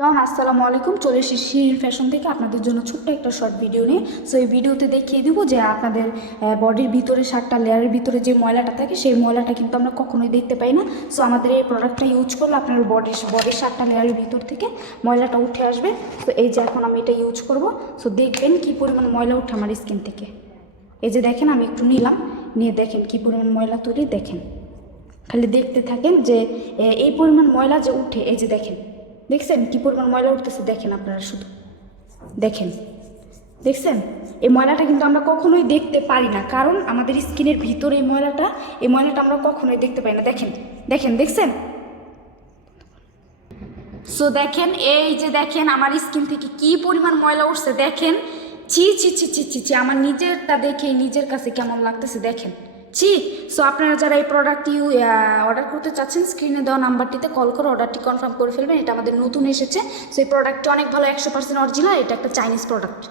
আসসালামু আলাইকুম, চলে এসেছি শিরিন ফ্যাশন থেকে আপনাদের জন্য ছোট্ট একটা শর্ট ভিডিও নিয়ে। সো এই ভিডিওতে দেখিয়ে দিব যে আপনাদের বডির ভিতরে 7টা লেয়ারের ভিতরে যে ময়লাটা থাকে সেই ময়লাটা কিন্তু আমরা কখনোই দেখতে পাই না। সো আমাদের এই প্রোডাক্টটা ইউজ করলে আপনার বডির 7টা লেয়ারের ভিতর থেকে ময়লাটা উঠে আসবে। তো এই যে এখন আমি এটা ইউজ করব। সো দেখবেন কী পরিমাণ ময়লা উঠে আমার স্কিন থেকে। এই যে দেখেন আমি একটু নিলাম, নিয়ে দেখেন কী পরিমাণ ময়লা তৈরি। দেখেন, খালি দেখতে থাকেন যে এই পরিমাণ ময়লা যে উঠে। এই যে দেখেন, দেখছেন কী পরিমাণ ময়লা উঠতেছে? দেখেন আপনারা, শুধু দেখেন, দেখছেন? এই ময়লাটা কিন্তু আমরা কখনোই দেখতে পারি না, কারণ আমাদের স্কিনের ভিতরে এই ময়লাটা আমরা কখনোই দেখতে পাই না। দেখেন, দেখেন, দেখছেন? সো দেখেন, এই যে দেখেন আমার স্কিন থেকে কি পরিমাণ ময়লা উঠছে। দেখেন, ছি ছি ছি ছি ছি ছি, আমার নিজেরটা দেখে নিজের কাছে কেমন লাগতেছে দেখেন, ছি। সো আপনারা যারা এই প্রোডাক্টটি অর্ডার করতে চাচ্ছেন, স্ক্রিনে দেওয়া নাম্বারটিতে কল করে অর্ডারটি কনফার্ম করে ফেলবেন। এটা আমাদের নতুন এসেছে। সো এই প্রোডাক্টটি অনেক ভালো, 100% অরিজিনাল। এটা একটা চাইনিজ প্রোডাক্ট।